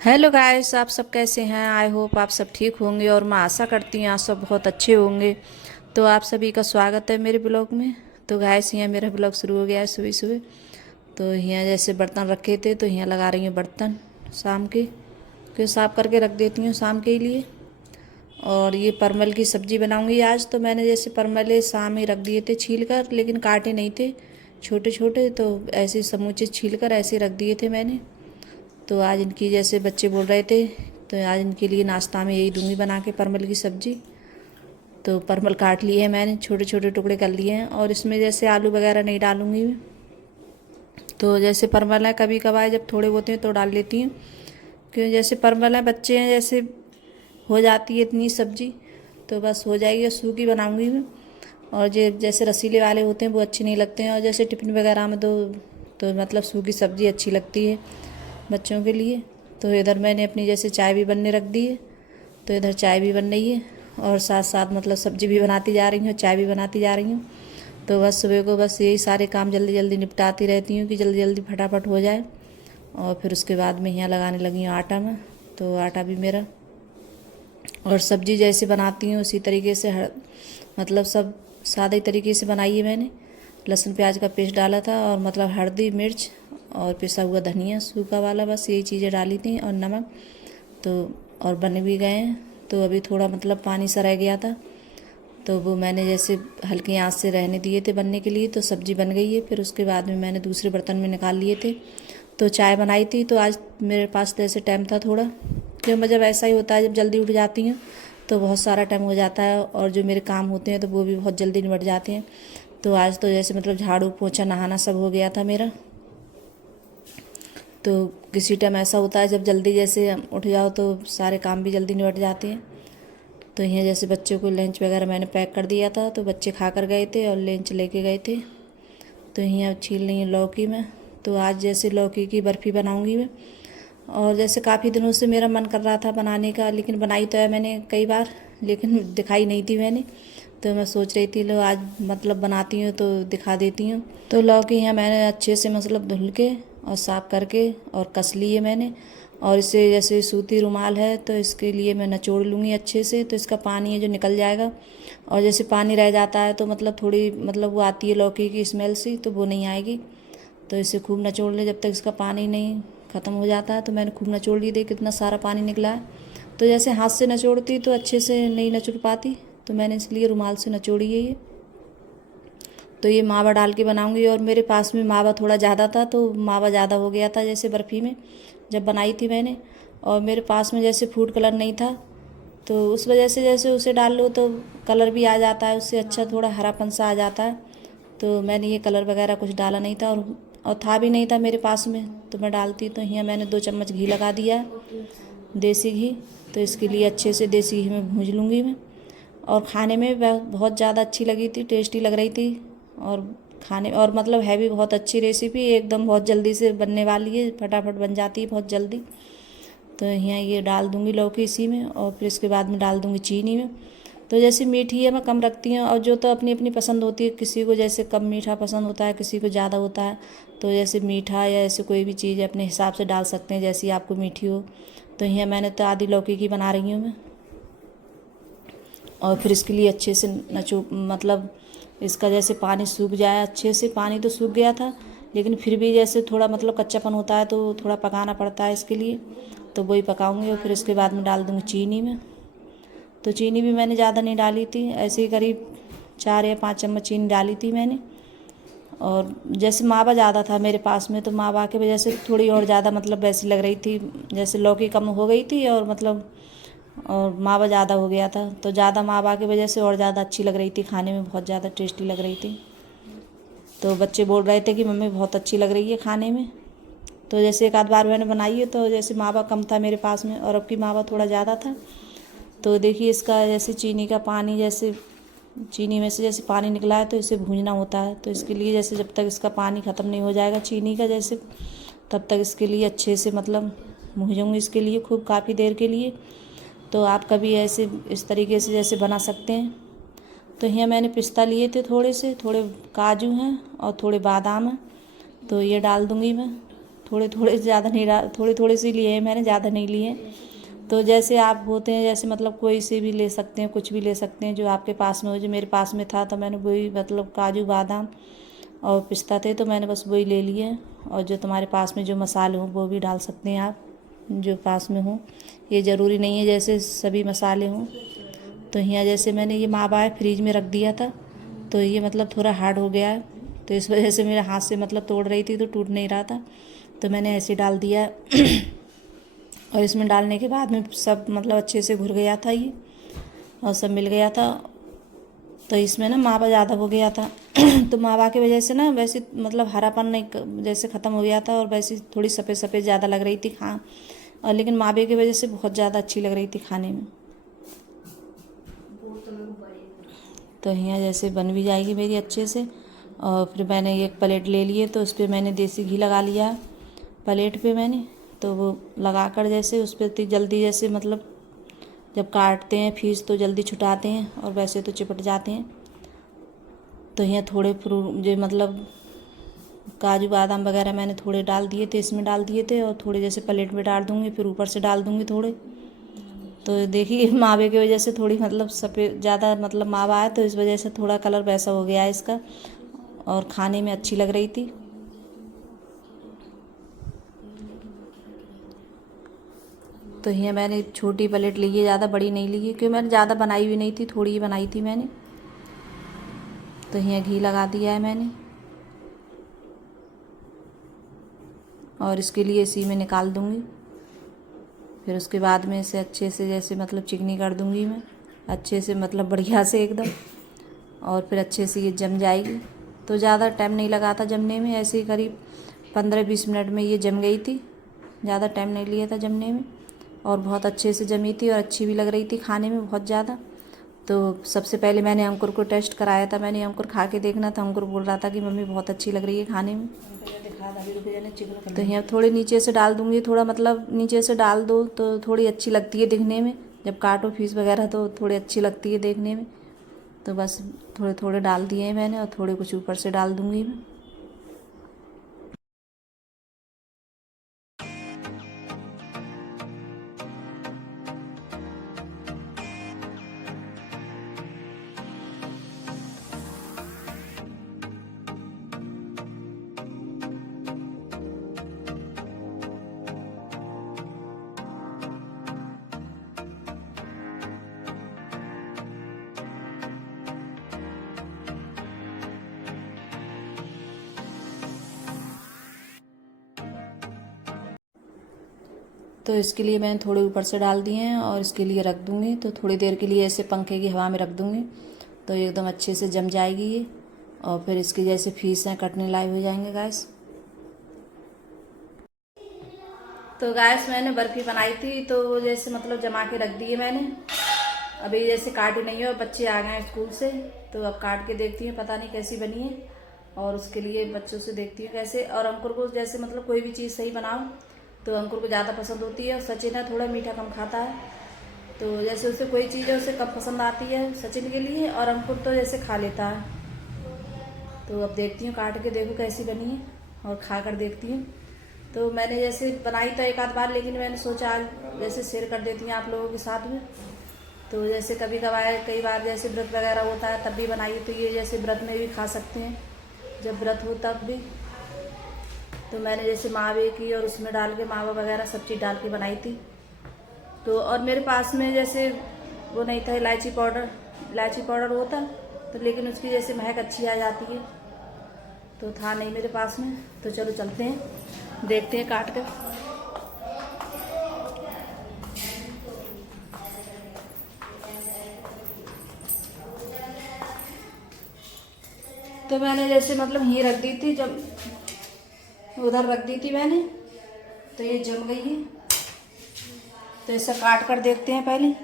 Hello guys, आप सब कैसे हैं। आई होप आप सब ठीक होंगे और मैं आशा करती हूँ आप सब बहुत अच्छे होंगे। तो आप सभी का स्वागत है मेरे ब्लॉग में। तो गाइस, यहाँ मेरा ब्लॉग शुरू हो गया है सुबह सुबह। तो यहाँ जैसे बर्तन रखे थे तो यहाँ लगा रही हूँ बर्तन शाम के, फिर साफ़ करके रख देती हूँ शाम के लिए। और ये परमल की सब्ज़ी बनाऊँगी आज। तो मैंने जैसे परमल शाम ही रख दिए थे छील कर, लेकिन काटे नहीं थे, छोटे छोटे। तो ऐसे समूचे छील कर ऐसे रख दिए थे मैंने। तो आज इनकी जैसे बच्चे बोल रहे थे, तो आज इनके लिए नाश्ता में यही दूंगी बना के, परमल की सब्ज़ी। तो परमल काट लिए हैं मैंने, छोटे छोटे टुकड़े कर लिए हैं। और इसमें जैसे आलू वगैरह नहीं डालूंगी मैं। तो जैसे परमल है, कभी कभार जब थोड़े होते हैं तो डाल लेती हूँ, क्योंकि जैसे परमल है, बच्चे हैं, जैसे हो जाती है इतनी सब्ज़ी तो बस हो जाएगी। और सूखी बनाऊंगी मैं। और जो जैसे रसीले वाले होते हैं वो अच्छे नहीं लगते हैं। और जैसे टिफ़िन वगैरह में तो मतलब सूखी सब्ज़ी अच्छी लगती है बच्चों के लिए। तो इधर मैंने अपनी जैसे चाय भी बनने रख दी है। तो इधर चाय भी बन रही है और साथ साथ मतलब सब्ज़ी भी बनाती जा रही हूँ, चाय भी बनाती जा रही हूँ। तो बस सुबह को बस यही सारे काम जल्दी जल्दी निपटाती रहती हूँ कि जल्दी जल्दी फटाफट हो जाए। और फिर उसके बाद में यहाँ लगाने लगी हूँ आटा में। तो आटा भी मेरा, और सब्ज़ी जैसे बनाती हूँ उसी तरीके से मतलब सब सादे तरीके से बनाई है मैंने। लहसुन प्याज का पेस्ट डाला था और मतलब हल्दी मिर्च और पिसा हुआ धनिया सूखा वाला, बस यही चीज़ें डाली थी और नमक। तो और बन भी गए हैं। तो अभी थोड़ा मतलब पानी सा रह गया था, तो वो मैंने जैसे हल्की आंच से रहने दिए थे बनने के लिए। तो सब्ज़ी बन गई है। फिर उसके बाद में मैंने दूसरे बर्तन में निकाल लिए थे। तो चाय बनाई थी। तो आज मेरे पास जैसे टाइम था थोड़ा, क्योंकि जब ऐसा ही होता है, जब जल्दी उठ जाती हूँ तो बहुत सारा टाइम हो जाता है। और जो मेरे काम होते हैं तो वो भी बहुत जल्दी निपट जाते हैं। तो आज तो जैसे मतलब झाड़ू पोछा नहाना सब हो गया था मेरा। तो किसी टाइम ऐसा होता है जब जल्दी जैसे उठ जाओ तो सारे काम भी जल्दी निपट जाते हैं। तो यहाँ जैसे बच्चों को लंच वगैरह मैंने पैक कर दिया था, तो बच्चे खा कर गए थे और लंच लेके गए थे। तो यहाँ छील रही हूँ लौकी में। तो आज जैसे लौकी की बर्फ़ी बनाऊँगी मैं। और जैसे काफ़ी दिनों से मेरा मन कर रहा था बनाने का, लेकिन बनाई तो है मैंने कई बार, लेकिन दिखाई नहीं थी मैंने। तो मैं सोच रही थी लो आज मतलब बनाती हूँ तो दिखा देती हूँ। तो लौकी यहाँ मैंने अच्छे से मतलब धुल के और साफ़ करके और कस ली है मैंने। और इसे जैसे सूती रुमाल है तो इसके लिए मैं निचोड़ लूँगी अच्छे से, तो इसका पानी है जो निकल जाएगा। और जैसे पानी रह जाता है तो मतलब थोड़ी मतलब वो आती है लौकी की स्मेल सी, तो वो नहीं आएगी। तो इसे खूब निचोड़ ले जब तक इसका पानी नहीं ख़त्म हो जाता है। तो मैंने खूब निचोड़ ली, दे कितना सारा पानी निकला है। तो जैसे हाथ से निचोड़ती तो अच्छे से नहीं निचोड़ पाती, तो मैंने इसलिए रुमाल से निचोड़ी है ये। तो ये मावा डाल के बनाऊंगी। और मेरे पास में मावा थोड़ा ज़्यादा था, तो मावा ज़्यादा हो गया था जैसे बर्फ़ी में जब बनाई थी मैंने। और मेरे पास में जैसे फूड कलर नहीं था, तो उस वजह से जैसे उसे डाल लो तो कलर भी आ जाता है, उससे अच्छा थोड़ा हरापन सा आ जाता है। तो मैंने ये कलर वगैरह कुछ डाला नहीं था, और था भी नहीं था मेरे पास में तो मैं डालती। तो यहाँ मैंने 2 चम्मच घी लगा दिया, देसी घी। तो इसके लिए अच्छे से देसी घी में भूंज लूँगी मैं। और खाने में बहुत ज़्यादा अच्छी लगी थी, टेस्टी लग रही थी। और खाने और मतलब है भी बहुत अच्छी रेसिपी, एकदम बहुत जल्दी से बनने वाली है, फटाफट बन जाती है बहुत जल्दी। तो यहाँ ये डाल दूँगी लौकी इसी में, और फिर इसके बाद में डाल दूँगी चीनी में। तो जैसे मीठी है मैं कम रखती हूँ, और जो तो अपनी अपनी पसंद होती है, किसी को जैसे कम मीठा पसंद होता है, किसी को ज़्यादा होता है। तो जैसे मीठा या ऐसे कोई भी चीज़ अपने हिसाब से डाल सकते हैं जैसी आपको मीठी हो। तो यहाँ मैंने तो आधी लौकी की बना रही हूँ मैं। और फिर इसके लिए अच्छे से नचो मतलब इसका जैसे पानी सूख जाए अच्छे से। पानी तो सूख गया था, लेकिन फिर भी जैसे थोड़ा मतलब कच्चापन होता है तो थोड़ा पकाना पड़ता है इसके लिए। तो वही पकाऊंगी। और फिर इसके बाद में डाल दूँगी चीनी में। तो चीनी भी मैंने ज़्यादा नहीं डाली थी, ऐसे ही करीब 4 या 5 चम्मच चीनी डाली थी मैंने। और जैसे मावा ज़्यादा था मेरे पास में, तो मावा की वजह से थोड़ी और ज़्यादा मतलब वैसी लग रही थी, जैसे लौकी कम हो गई थी और मतलब और मावा ज़्यादा हो गया था। तो ज़्यादा मावा की वजह से और ज़्यादा अच्छी लग रही थी, खाने में बहुत ज़्यादा टेस्टी लग रही थी। तो बच्चे बोल रहे थे कि मम्मी बहुत अच्छी लग रही है खाने में। तो जैसे एक आध बार मैंने बनाई है, तो जैसे मावा कम था मेरे पास में और अब की मावा थोड़ा ज़्यादा था। तो देखिए इसका जैसे चीनी का पानी, जैसे चीनी में से जैसे पानी निकला है तो इसे भूनना होता है। तो इसके लिए जैसे जब तक इसका पानी ख़त्म नहीं हो जाएगा चीनी का जैसे, तब तक इसके लिए अच्छे से मतलब भूनूंगी इसके लिए खूब काफ़ी देर के लिए। तो आप कभी ऐसे इस तरीके से जैसे बना सकते हैं। तो यहाँ मैंने पिस्ता लिए थे थोड़े से, थोड़े काजू हैं और थोड़े बादाम हैं। तो ये डाल दूँगी मैं थोड़े थोड़े ज़्यादा नहीं थोड़े थोड़े से लिए हैं मैंने, ज़्यादा नहीं लिए। तो जैसे आप होते हैं, जैसे मतलब कोई से भी ले सकते हैं, कुछ भी ले सकते हैं जो आपके पास में हो। जो मेरे पास में था तो मैंने वही, मतलब काजू बादाम और पिस्ता थे तो मैंने बस वही ले लिए। और जो तुम्हारे पास में जो मसाले हों वो भी डाल सकते हैं आप, जो पास में हो। ये ज़रूरी नहीं है जैसे सभी मसाले हों। तो यहाँ जैसे मैंने ये मावा फ्रीज में रख दिया था, तो ये मतलब थोड़ा हार्ड हो गया है, तो इस वजह से मेरे हाथ से मतलब तोड़ रही थी तो टूट नहीं रहा था, तो मैंने ऐसे डाल दिया। और इसमें डालने के बाद में सब मतलब अच्छे से घुल गया था ये, और सब मिल गया था। तो इसमें ना मावा ज़्यादा हो गया था तो मावा की वजह से ना वैसे मतलब हरापन नहीं जैसे ख़त्म हो गया था, और वैसे थोड़ी सफ़ेद सफ़ेद ज़्यादा लग रही थी और लेकिन मावे की वजह से बहुत ज़्यादा अच्छी लग रही थी खाने में। तो यहाँ जैसे बन भी जाएगी मेरी अच्छे से। और फिर मैंने एक प्लेट ले लिए, तो उस पर मैंने देसी घी लगा लिया प्लेट पे मैंने। तो वो लगा कर जैसे उस पर जल्दी जैसे मतलब जब काटते हैं पीस तो जल्दी छुटाते हैं, और वैसे तो चिपट जाते हैं। तो यहाँ थोड़े फ्रूट जो मतलब काजू बादाम वगैरह मैंने थोड़े डाल दिए थे, इसमें डाल दिए थे, और थोड़े जैसे प्लेट में डाल दूँगी, फिर ऊपर से डाल दूँगी थोड़े। तो देखिए मावे की वजह से थोड़ी मतलब सफ़ेद ज़्यादा मतलब मावा है, तो इस वजह से थोड़ा कलर वैसा हो गया है इसका, और खाने में अच्छी लग रही थी। तो यहाँ मैंने छोटी प्लेट ली है, ज़्यादा बड़ी नहीं ली है, क्योंकि मैंने ज़्यादा बनाई हुई नहीं थी, थोड़ी ही बनाई थी मैंने। तो यहाँ घी लगा दिया है मैंने, और इसके लिए इसी में निकाल दूँगी। फिर उसके बाद में इसे अच्छे से जैसे मतलब चिकनी कर दूँगी मैं, अच्छे से मतलब बढ़िया से एकदम, और फिर अच्छे से ये जम जाएगी। तो ज़्यादा टाइम नहीं लगा था जमने में, ऐसे ही करीब 15-20 मिनट में ये जम गई थी, ज़्यादा टाइम नहीं लिया था जमने में, और बहुत अच्छे से जमी थी और अच्छी भी लग रही थी खाने में बहुत ज़्यादा। तो सबसे पहले मैंने अंकुर को टेस्ट कराया था, मैंने अंकुर खा के देखना था। अंकुर बोल रहा था कि मम्मी बहुत अच्छी लग रही है खाने में। तो यहाँ थोड़े नीचे से डाल दूँगी, थोड़ा मतलब नीचे से डाल दो तो थोड़ी अच्छी लगती है दिखने में, जब काटो पीस वगैरह तो थोड़ी अच्छी लगती है देखने में। तो बस थोड़े थोड़े डाल दिए हैं मैंने, और थोड़े कुछ ऊपर से डाल दूँगी मैं। तो इसके लिए मैंने थोड़े ऊपर से डाल दिए हैं, और इसके लिए रख दूँगी। तो थोड़ी देर के लिए ऐसे पंखे की हवा में रख दूँगी, तो एकदम अच्छे से जम जाएगी ये, और फिर इसके जैसे पीस हैं कटने लायक हो जाएंगे गैस। तो गैस मैंने बर्फ़ी बनाई थी, तो जैसे मतलब जमा के रख दी है मैंने। अभी जैसे काटी नहीं है, और बच्चे आ गए हैं स्कूल से, तो अब काट के देखती हूँ पता नहीं कैसी बनी है, और उसके लिए बच्चों से देखती हूँ कैसे। और अंकुर को जैसे मतलब कोई भी चीज़ सही बनाओ तो अंकुर को ज़्यादा पसंद होती है, और सचिन है थोड़ा मीठा कम खाता है, तो जैसे उसे कोई चीज़ है उसे कम पसंद आती है सचिन के लिए, और अंकुर तो जैसे खा लेता है। तो अब देखती हूँ काट के देखो कैसी बनी है, और खा कर देखती हूँ। तो मैंने जैसे बनाई तो एक आध बार, लेकिन मैंने सोचा आज जैसे शेयर कर देती हूँ आप लोगों के साथ में। तो जैसे कभी कभार कई बार जैसे व्रत वगैरह होता है तब भी बनाइए, तो ये जैसे व्रत में भी खा सकते हैं, जब व्रत हो तब भी। तो मैंने जैसे मावे की और उसमें डाल के मावा वगैरह सब चीज़ डाल के बनाई थी। तो और मेरे पास में जैसे वो नहीं था इलायची पाउडर होता तो, लेकिन उसकी जैसे महक अच्छी आ जाती है, तो था नहीं मेरे पास में। तो चलो चलते हैं, देखते हैं काट कर। तो मैंने जैसे मतलब यहीं रख दी थी, जब उधर रख दी थी मैंने, तो ये जम गई है। तो इसे काट कर देखते हैं पहले।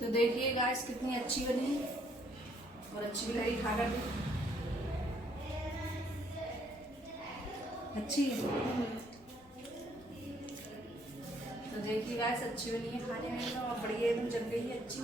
तो देखिए गाइस कितनी अच्छी बनी है और अच्छी भी लगी खाकर भी। अच्छी है। तो देखिए गाइस अच्छी बनी है खाने में, एकदम और बढ़िया एकदम जम गई है अच्छी।